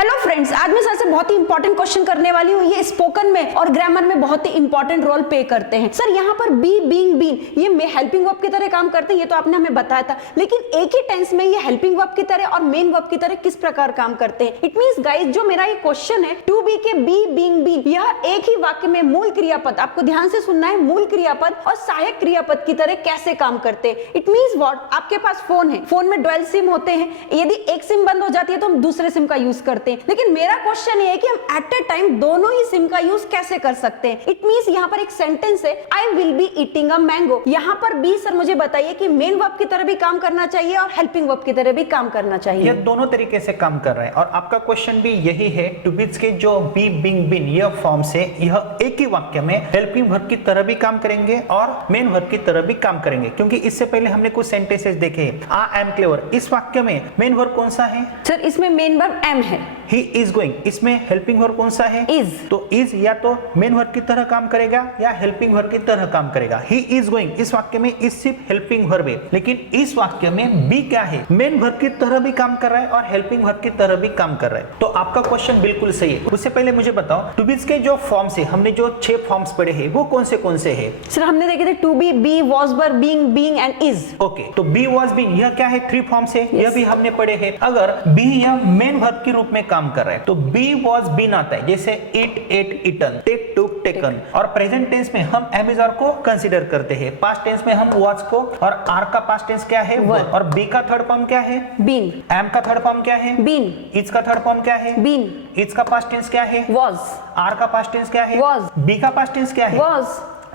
Hello friends, आज मैं sir से बहुत ही इंपॉर्टेंट क्वेश्चन करने वाली हूँ। ये स्पोकन में और ग्रामर में बहुत ही इंपॉर्टेंट रोल प्ले करते हैं। सर यहाँ पर बी, बीइंग, बीन ये हेल्पिंग वर्ब की तरह काम करते हैं, ये तो आपने हमें बताया था, लेकिन एक ही टेंस में ये हेल्पिंग वर्ब की तरह और मेन वर्ब की तरह किस प्रकार काम करते हैं। इट मींस गाइस, जो मेरा ये क्वेश्चन है टू बी के बी, बीइंग, बीन, यह एक ही वाक्य में मूल क्रियापद, आपको ध्यान से सुनना है, मूल क्रियापद और सहायक क्रियापद की तरह कैसे काम करते हैं। इट मींस व्हाट, आपके पास फोन है, फोन में डुअल सिम होते हैं, यदि एक सिम बंद हो जाती है तो हम दूसरे सिम का यूज करते हैं, लेकिन मेरा क्वेश्चन ये है कि हम एट अ टाइम दोनों ही सिम का यूज कैसे कर सकते हैं। इट मींस यहाँ पर एक सेंटेंस है, I will be eating a mango. यहाँ पर बी सर मुझे बताइए कि मेन वर्ब की तरह भी काम करना चाहिए और हेल्पिंग वर्ब की तरह भी काम करना चाहिए। ये दोनों तरीके से काम कर रहा है और आपका क्वेश्चन भी यही है। टू बीज के जो बी, बीइंग, बीन यह फॉर्म से यह एक ही वाक्य में हेल्पिंग वर्ब की तरह भी काम करेंगे और मेन वर्ब की तरह भी काम करेंगे, क्योंकि इससे पहले हमने कुछ सेंटेंसेस देखे। आई एम क्लेवर, इस वाक्य में मेन वर्ब कौन सा है सर? इसमें मेन वर्ब एम है। ही इज गोइंग, इसमें हेल्पिंग वर्ब कौन सा है? इज। तो इज या तो मेन वर्ब की तरह काम करेगा या हेल्पिंग वर्ब की तरह काम करेगा। ही इज गोइंग, इस वाक्य में इज सिर्फ हेल्पिंग वर्ब है, लेकिन इस वाक्य में बी क्या है? मेन वर्ब की तरह भी काम कर रहा है और हेल्पिंग वर्ब की तरह भी काम कर रहा है। तो आपका क्वेश्चन बिल्कुल सही है। उससे पहले मुझे बताओ, टू बीज के जो फॉर्म्स है, हमने जो 6 फॉर्म्स पढ़े हैं वो कौन से हैं? सर हमने देखे थे to be, be, was, were, being, being and is. Okay, तो बी, वॉज, बीन यह क्या है? 3 फॉर्म्स है। यह भी हमने पढ़े हैं। अगर बी यह मेन वर्ब के रूप में काम कर रहा है तो बी, वॉज, बीन आता है, जैसे eat, ate, eaten, take, took, taken. और प्रेजेंट टेंस में हम एम इज आर को कंसीडर करते हैं, पास्ट टेंस में हम वॉज को, और आर का पास्ट टेंस क्या है? वर। और बी का थर्ड फॉर्म क्या है? बीन। एम का थर्ड फॉर्म क्या है? बीन। इज का थर्ड फॉर्म क्या है? बीन। इज का पास्ट टेंस क्या है? वॉज। आर का पास्ट टेंस क्या है? Was। बी का पास्ट टेंस क्या है? वॉज।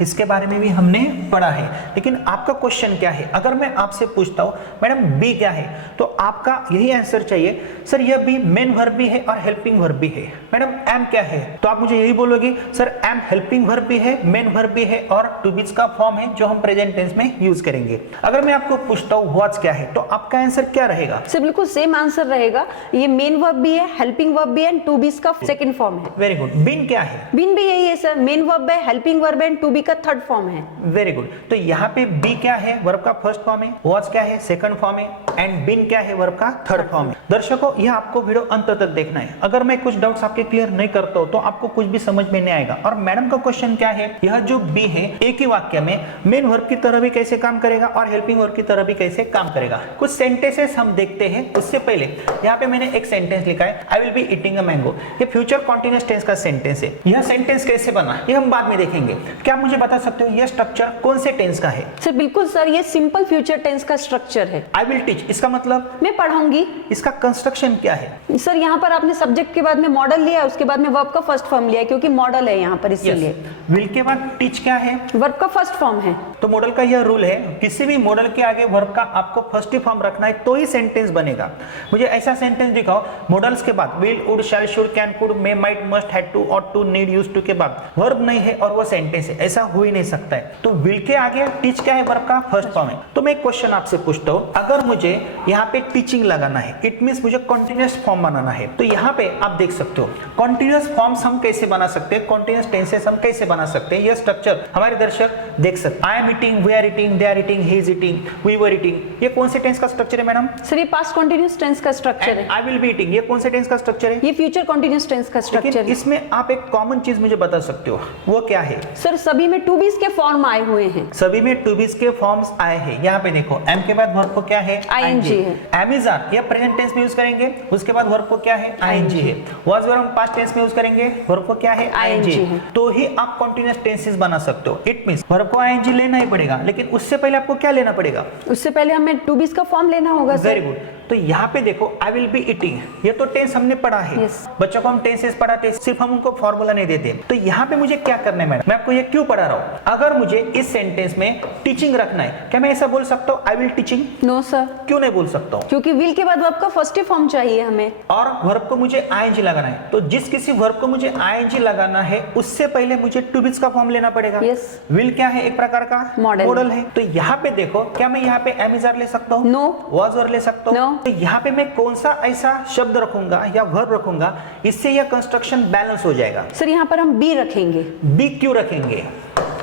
इसके बारे में भी हमने पढ़ा है। लेकिन आपका क्वेश्चन क्या है? अगर मैं आपसे पूछता हूं मैडम बी क्या है, तो आपका यही आंसर चाहिए, सर यह बी मेन वर्ब भी है और हेल्पिंग वर्ब भी है। मैडम एम क्या है? तो आप मुझे यही बोलोगे, सर एम हेल्पिंग वर्ब भी है, मेन वर्ब भी है और टू बीज का फॉर्म है जो हम प्रेजेंट टेंस में यूज करेंगे। अगर मैं आपको पूछता हूं वॉज क्या है, तो आपका आंसर क्या रहेगा? सर बिल्कुल सेम आंसर रहेगा, ये मेन वर्ब भी है, हेल्पिंग वर्ब भी है, टू बीज का सेकंड फॉर्म है। Very good. बीन क्या है? बीन भी यही है सर, मेन वर्ब है, हेल्पिंग वर्ब है, टू बी का थर्ड फॉर्म है। Very good. तो यहाँ पे बी क्या है? वर्ब का फर्स्ट फॉर्म है। वॉज क्या है? सेकंड फॉर्म है। एंड बीन क्या है? वर्ब का थर्ड फॉर्म है। दर्शकों, यह आपको वीडियो अंत तक देखना है। अगर मैं कुछ डाउट्स आपके क्लियर नहीं करता हूं तो आपको कुछ भी समझ में नहीं आएगा। और मैडम का क्वेश्चन क्या है? यह जो बी है एक ही वाक्य में मेन वर्ब की तरह भी कैसे काम करेगा और हेल्पिंग वर्ब की तरह भी कैसे काम करेगा। कुछ सेंटेंसेस हम देखते हैं। उससे पहले यहाँ पे मैंने एक सेंटेंस लिखा है, I will be eating a mango. ये फ्यूचर कॉन्टिन्यूअस टेंस का सेंटेंस है। यह सेंटेंस कैसे बना ये हम बाद में देखेंगे। क्या मुझे बता सकते हो यह स्ट्रक्चर कौन से टेंस का है? सर बिल्कुल सर, ये सिंपल फ्यूचर टेंस का स्ट्रक्चर है। आई विल टीच, इसका मतलब मैं पढ़ाऊंगी। इसका कंस्ट्रक्शन क्या है? सर यहाँ पर आपने सब्जेक्ट के बाद में मॉडल लिया है, उसके बाद में वर्ब का फर्स्ट फॉर्म लिया है, क्योंकि मॉडल है यहाँ पर, इसीलिए। विल के बाद टीच क्या है? वर्ब का फर्स्ट फॉर्म है। तो मॉडल का यह रूल है, किसी भी मॉडल के आगे वर्ब का आपको फर्स्ट ही फॉर्म रखना है तो ही सेंटेंस बनेगा। मुझे ऐसा सेंटेंस दिखाओ, मॉडल्स के बाद will, would, shall, should, can, could, may, might, must, had to, ought to, need, used to के बाद वर्ब नहीं है और वो सेंटेंस है, ऐसा हो ही नहीं सकता है। तो विल के आगे टीच क्या है? वर्ब का फर्स्ट फॉर्म है। तो मैं एक क्वेश्चन आपसे पूछता हूं, अगर मुझे यहाँ पे टीचिंग लगाना है, इट मींस मुझे कॉन्टिन्यूअस फॉर्म बनाना है, तो यहाँ पे आप देख सकते हो कॉन्टिन्यूअस फॉर्म्स हम कैसे बना सकते हैं, कॉन्टिन्यूअस टेंसेस हम कैसे बना सकते हैं। यह स्ट्रक्चर हमारे दर्शक देख सकते हैं। I am eating, we are eating, they are eating, he is eating, we were eating. ये कौन से टेंस का स्ट्रक्चर है मैडम? सर ये पास्ट कॉन्टिन्यूअस टेंस का स्ट्रक्चर है। आई विल बी ईटिंग, ये कौन से टेंस का स्ट्रक्चर है? ये फ्यूचर कॉन्टिन्यूअस टेंस का स्ट्रक्चर है। इसमें आप एक कॉमन चीज मुझे बता सकते हो, वो क्या है? सर सभी में टू बीज के फॉर्म आए हुए हैं। सभी में टू बीज के फॉर्म्स आए हैं। यहाँ पे देखो एम के बाद वर्ब को क्या है? आईएनजी है। एम इज आर, ये प्रेजेंट टेंस में यूज करेंगे, उसके बाद वर्ब को क्या है? आईएनजी है। वाज वर्ब हम पास्ट टेंस में यूज करेंगे, वर्ब को क्या है? आईएनजी है। तो ही आप कंटीन्यूअस टेंसेस बना सकते हो। इट मींस वर्ब को आईएनजी लेना ही पड़ेगा, लेकिन उससे पहले आपको क्या लेना पड़ेगा? उससे पहले हमें टू बीज का फॉर्म लेना होगा सर। Very good. तो यहाँ पे देखो आई विल बी ईटिंग, ये तो टेंस हमने पढ़ा है। Yes। बच्चों को हम टेंसेस पढ़ाते हैं, सिर्फ हम उनको फॉर्मूला नहीं देते। तो यहाँ पे मुझे क्या करना है मैडम? मैं आपको ये क्यों पढ़ा रहा हूँ? अगर मुझे इस सेंटेंस में टीचिंग रखना है, क्या मैं ऐसा बोल सकता हूँ I will teaching? No sir. क्यों नहीं बोल सकता हूँ? क्योंकि विल के बाद वर्ब का फर्स्ट ही फॉर्म चाहिए हमें, और वर्ब को मुझे आईएनजी लगाना है। तो जिस किसी वर्ब को मुझे आईएनजी लगाना है उससे पहले मुझे टू बीज का फॉर्म लेना पड़ेगा। Yes। विल क्या है? एक प्रकार का मॉडल है। तो यहाँ पे देखो, क्या मैं यहाँ पे एम इज आर ले सकता हूँ? नो। वाज वर ले सकता हूँ? No। तो यहाँ पे मैं कौन सा ऐसा शब्द रखूंगा या वर्ब रखूंगा इससे यह कंस्ट्रक्शन बैलेंस हो जाएगा? सर यहाँ पर हम बी रखेंगे। बी क्यों रखेंगे?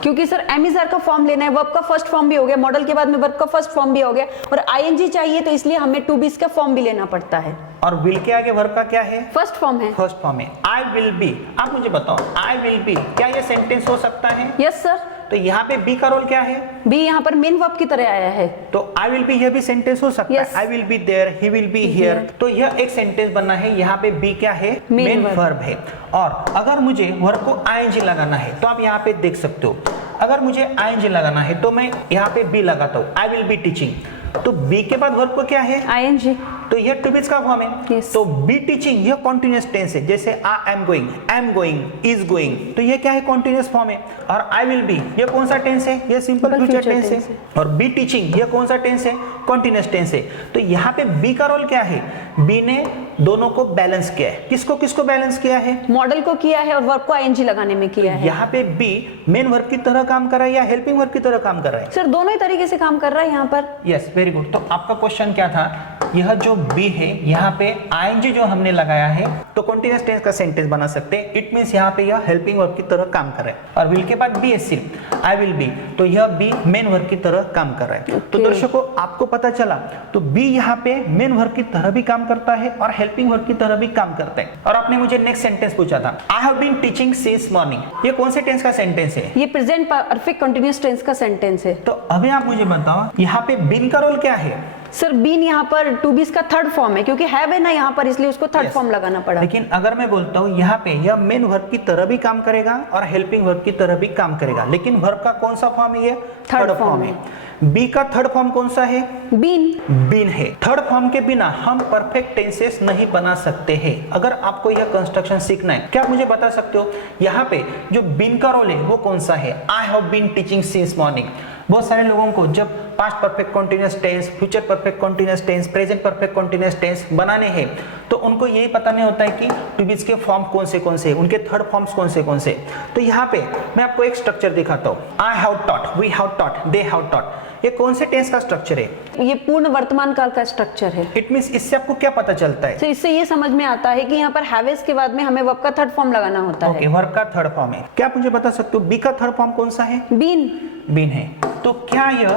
क्योंकि सर एम इज आर का फॉर्म लेना है, वर्ब का फर्स्ट फॉर्म भी हो गया, मॉडल के बाद में वर्ब का फर्स्ट फॉर्म भी हो गया, और आईएनजी चाहिए तो इसलिए हमें टू बीस का फॉर्म भी लेना पड़ता है। और विल के आगे वर्ब का क्या है? फर्स्ट फॉर्म है। फर्स्ट फॉर्म है। आई विल बी, आप मुझे बताओ आई विल बी क्या ये सेंटेंस हो सकता है? Yes sir. तो यहाँ पे बी का रोल क्या है? बी यहाँ पर मेन वर्ब की तरह आया है। तो आई विल बी, यह भी सेंटेंस हो सकता Yes. है। I will be there, he will be here, तो यह एक सेंटेंस बनना है। यहाँ पे बी क्या है? Main main verb. वर्ब है। और अगर मुझे वर्ब को आईएनजी लगाना है तो आप यहाँ पे देख सकते हो, अगर मुझे आईएनजी लगाना है तो मैं यहाँ पे बी लगाता हूँ, आई विल बी टीचिंग। तो बी के बाद वर्ब को क्या है? आईएनजी। तो यह टू बीच का फॉर्म है। Yes. तो बी टीचिंग यह कॉन्टिन्यूअस टेंस है, जैसे I am going, is going, तो यह क्या है? कॉन्टिन्यूअस फॉर्म है। और आई विल बी यह कौन सा टेंस है? यह सिंपल फ्यूचर टेंस है। और बी टीचिंग यह कौन सा टेंस है? कॉन्टिन्यूअस टेंस है। तो यहाँ पे बी का रोल क्या है? बी ने दोनों को बैलेंस किया है। किसको किसको बैलेंस किया है? मॉडल को किया है और वर्ब को आईएनजी लगाने में किया है। यहाँ पे बी मेन वर्ब की तरह काम कर रहा है या हेल्पिंग वर्ब की तरह काम कर रहा है? सर दोनों ही तरीके से काम कर रहा है यहाँ पर। Yes, very good. तो आपका क्वेश्चन क्या था? यह जो बी है यहाँ पे आईएनजी जो हमने लगाया है तो कंटीन्यूअस टेंस का सेंटेंस बना सकते हैं। इट मींस यहाँ पे यह हेल्पिंग वर्ब की तरह काम कर रहा है। और विल के बाद बी है सिर्फ आई विल बी, तो यह बी मेन वर्ब की तरह काम कर रहा है। तो दर्शकों आपको पता चला, तो बी यहाँ पे मेन वर्ब की तरह भी काम करता है और हेल्पिंग वर्ब की तरह भी काम करता है। और आपने मुझे नेक्स्ट सेंटेंस पूछा था, I have been teaching since morning, ये कौन से टेंस का सेंटेंस है? ये प्रेजेंट परफेक्ट कंटीन्यूअस टेंस का सेंटेंस है। तो अभी आप मुझे बताओ यहाँ पे बीन का रोल क्या है? सर बीन यहाँ पर टू बीस का थर्ड फॉर्म है, क्योंकि हैव है ना यहाँ पर, इसलिए उसको थर्ड Yes. फॉर्म लगाना पड़ा। लेकिन अगर मैं बोलता हूँ यहाँ पे यह मेन वर्ब की तरह भी काम करेगा और हेल्पिंग वर्ब की तरह भी काम करेगा, लेकिन वर्ब का कौन सा फॉर्म है? ये Third फॉर्म form है। बी का थर्ड फॉर्म कौन सा है? बीन। बीन है। थर्ड फॉर्म के बिना हम परफेक्ट टेंसेस नहीं बना सकते हैं। अगर आपको यह कंस्ट्रक्शन सीखना है, क्या आप मुझे बता सकते हो यहाँ पे जो बीन का रोल है वो कौन सा है? I have been teaching since morning. बहुत सारे लोगों को जब past perfect continuous tense, future perfect continuous tense, present perfect continuous tense बनाने हैं तो उनको यही पता नहीं होता है कि टू बीच के फॉर्म कौन से हैं, उनके थर्ड फॉर्म्स कौन से। तो यहाँ पे मैं आपको एक स्ट्रक्चर दिखाता हूँ। I have taught, we have taught, they have taught, ये कौन से टेंस का स्ट्रक्चर है? ये पूर्ण वर्तमान काल का स्ट्रक्चर है। इट मींस इससे आपको क्या पता चलता है? तो इससे ये समझ में आता है कि यहाँ पर हैवेस के बाद में हमें वर्ब का थर्ड फॉर्म लगाना होता ओके, है। वर्ब का थर्ड फॉर्म है। क्या आप मुझे बता सकते हो बी का थर्ड फॉर्म कौन सा है? बीन। बीन है। तो क्या यह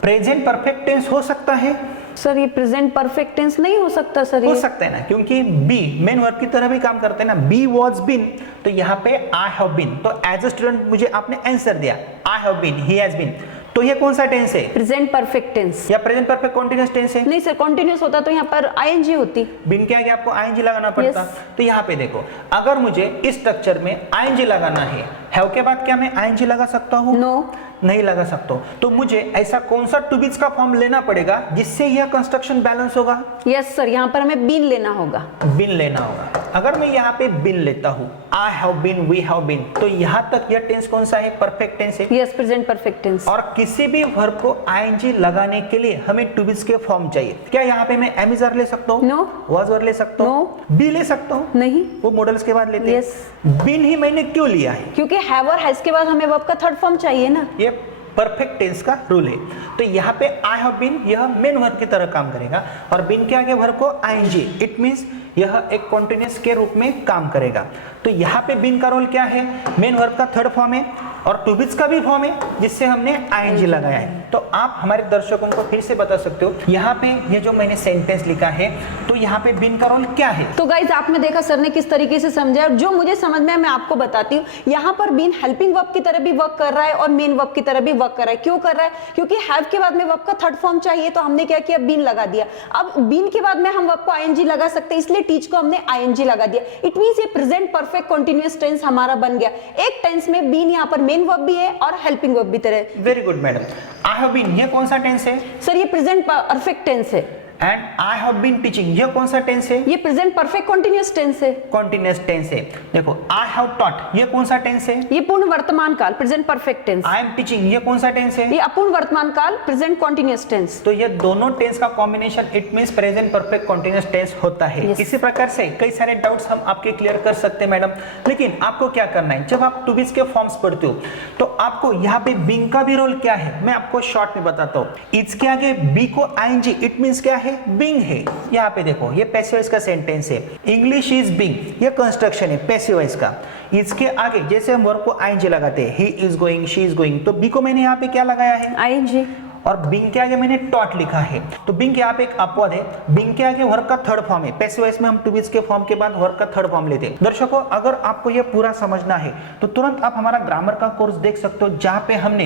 प्रेजेंट परफेक्ट टेंस हो सकता है? सर ये प्रेजेंट परफेक्ट टेंस नहीं हो सकता सर। हो सकता है ना, क्योंकि बी मेन वर्ब की तरह भी काम करते हैं ना। बी वॉज बीन, तो यहाँ पे आई हैव बीन, तो एज अ स्टूडेंट मुझे आपने आंसर दिया I have been, he has been, तो ये कौन सा टेंस है? प्रेजेंट परफेक्ट टेंस या प्रेजेंट परफेक्ट कॉन्टिन्यूअस टेंस है? नहीं सर, कॉन्टिन्यूअस होता तो यहाँ पर आईएनजी होती। बिन के आगे आपको आईएनजी लगाना पड़ता। तो यहाँ पे देखो, अगर मुझे इस स्ट्रक्चर में आईएनजी लगाना है, हैव के बाद क्या मैं आईएनजी लगा सकता हूँ? नो, नहीं लगा सकता हूँ। तो मुझे ऐसा कौन सा टू बीच का फॉर्म लेना पड़ेगा जिससे यह कंस्ट्रक्शन बैलेंस होगा? यस सर, यहाँ पर हमें बीन लेना होगा। बिन लेना होगा। अगर मैं यहाँ पे बिन लेता हूँ, I have been, we have been, तो यहाँ तक यह टेंस कौन सा है? परफेक्ट टेंस है। Yes, present perfect tense. और किसी भी वर्ब को आईएनजी लगाने के लिए हमें टू बीच के फॉर्म चाहिए। क्या यहाँ पे मैं एम इज आर ले सकता हूँ? नो। वाज वर ले सकता हूँ? बी ले सकता हूँ? नहीं, वो मॉडल्स के बाद लेते हैं। Yes. बिन ही मैंने क्यों लिया है? क्योंकि हैव और हैज के बाद हमें वर्ब का थर्ड फॉर्म चाहिए ना। ये परफेक्ट टेंस का रूल है। तो यहाँ पे आई हैव बीन यह मेन वर्ब की तरह काम करेगा और बिन के आगे वर्ब को आईएनजी, इट मींस यह एक कॉन्टिन्यूअस के रूप में काम करेगा। तो यहाँ पे बिन का रोल क्या है? मेन वर्ब का थर्ड फॉर्म है और टू बीच का भी फॉर्म है जिससे हमने आईएनजी लगाया है। तो आप हमारे दर्शकों को फिर से बता सकते हो यहाँ पे ये जो मैंने सेंटेंस लिखा है, तो यहाँ पे बिन का रोल क्या है? तो गाइज आपने देखा सर ने किस तरीके से समझा, जो मुझे समझ में है मैं आपको बताती हूँ। यहाँ पर बिन हेल्पिंग वर्ब की तरह भी वर्क कर रहा है और मेन वर्ब की तरह भी वर्क कर रहा है। क्यों कर रहा है? क्योंकि हैव के बाद में वर्ब का थर्ड फॉर्म चाहिए, तो हमने क्या किया? बिन लगा दिया। अब बिन के बाद में हम वर्ब को आईएनजी लगा सकते हैं, इसलिए टीच को हमने आईएनजी लगा दिया। इट मींस ये प्रेजेंट परफेक्ट कंटीन्यूअस टेंस हमारा बन गया। एक टेंस में बिन यहाँ पर मेन वर्ब भी है और हेल्पिंग वर्ब भी तरह। Very good madam. I have been ये कौन सा टेंस है? सर ये प्रेजेंट परफेक्ट टेंस है। And I have been teaching ये कौन सा टेंस है? ये प्रेजेंट परफेक्ट कंटीन्यूअस टेंस है। कॉन्टिन्यूअस टेंस है। देखो, आई हैव टॉट ये कौन सा टेंस है? ये पूर्ण वर्तमान काल present perfect tense. I am teaching ये कौन सा टेंस है? ये अपूर्ण वर्तमान काल प्रेजेंट कंटीन्यूअस टेंस। तो ये दोनों टेंस का combination it means present perfect continuous tense होता है। Yes. इसी प्रकार से कई सारे डाउट्स हम आपके क्लियर कर सकते हैं मैडम। लेकिन आपको क्या करना है, जब आप टू बीच के फॉर्म्स पढ़ते हो तो आपको यहाँ पे बिन का भी रोल क्या है मैं आपको शॉर्ट में बताता हूँ। इसके आगे बी को आईएनजी, इट मींस क्या है? बिंग है। यहाँ पे देखो ये पैसिव वॉइस का सेंटेंस है, इंग्लिश इज बिंग, ये कंस्ट्रक्शन है पैसिव वॉइस का। इसके आगे जैसे हम वर्ब को आईएनजी लगाते हैं, he is going, she is going, तो बी को मैंने यहाँ पे क्या लगाया है, आईएनजी, और बिंग के आगे मैंने टॉट लिखा है। तो बिंग यहाँ पे एक अपवाद है, बिंग के आगे वर्ब का थर्ड फॉर्म है। पैसिव वॉइस में हम टू बीज के फॉर्म के बाद वर्ब का थर्ड फॉर्म लेते हैं। दर्शकों, अगर आपको ये पूरा समझना है तो तुरंत आप हमारा ग्रामर का कोर्स देख सकते हो, जहां पे हमने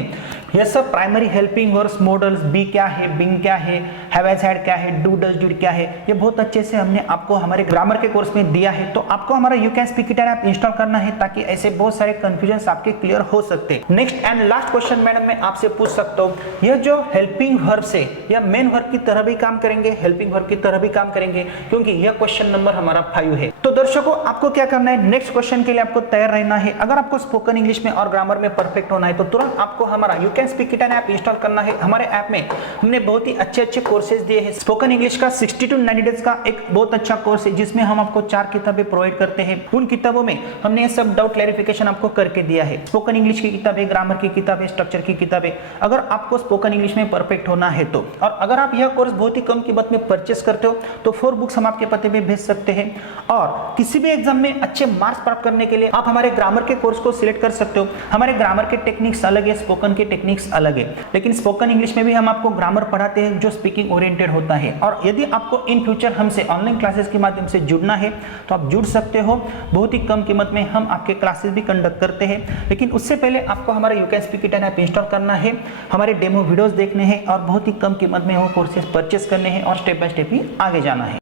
ये सब primary helping verbs, modals, be क्या है, बिंग क्या है, हैव हैज हैड क्या है, डू डज डिड क्या है, ये बहुत अच्छे से हमने आपको हमारे ग्रामर के कोर्स में दिया है। तो आपको हमारा you can speak it app install करना है, ताकि ऐसे बहुत सारे कंफ्यूजन आपके क्लियर हो सकते हैं। Next and last question madam मैं आपसे पूछ सकता हूँ, यह जो हेल्पिंग वर्ब से या मेन वर्ब की तरह भी काम करेंगे, हेल्पिंग वर्ब की तरह भी काम करेंगे, क्योंकि यह क्वेश्चन नंबर हमारा 5 है। तो दर्शकों, आपको क्या करना है, नेक्स्ट क्वेश्चन के लिए आपको तैयार रहना है। अगर आपको स्पोकन इंग्लिश में और ग्रामर में परफेक्ट होना है तो तुरंत आपको हमारा you can speak it app install करना है। हमारे ऐप में हमने बहुत ही अच्छे कोर्सेज दिए हैं। स्पोकन इंग्लिश का 60 to 90 डेज का एक बहुत अच्छा कोर्स है, जिसमें हम आपको 4 किताबें प्रोवाइड करते हैं। उन किताबों में हमने ये सब डाउट क्लैरिफिकेशन आपको करके दिया है। स्पोकन इंग्लिश की किताबें, ग्रामर की किताबें, स्ट्रक्चर की किताबें। अगर आपको स्पोकन इंग्लिश में परफेक्ट होना है तो, और अगर आप यह कोर्स बहुत ही कम कीमत में परचेस करते हो तो 4 बुक्स हम आपके पते पे भेज सकते हैं। और किसी भी एग्जाम में अच्छे मार्क्स प्राप्त करने के लिए आप हमारे ग्रामर के कोर्स को सिलेक्ट कर सकते हो। हमारे ग्रामर के टेक्निक्स अलग है, स्पोकन के टेक्निक्स अलग है, लेकिन स्पोकन इंग्लिश में भी हम आपको ग्रामर पढ़ाते हैं जो स्पीकिंग ओरिएंटेड होता है। और यदि आपको इन फ्यूचर हमसे ऑनलाइन क्लासेस के माध्यम से जुड़ना है तो आप जुड़ सकते हो। बहुत ही कम कीमत में हम आपके क्लासेस भी कंडक्ट करते हैं, लेकिन उससे पहले आपको हमारा you can speak it app install करना है, हमारे डेमो वीडियोस देखने हैं और बहुत ही कम कीमत में वो कोर्सेज परचेस करने हैं और स्टेप बाय स्टेप ही आगे जाना है।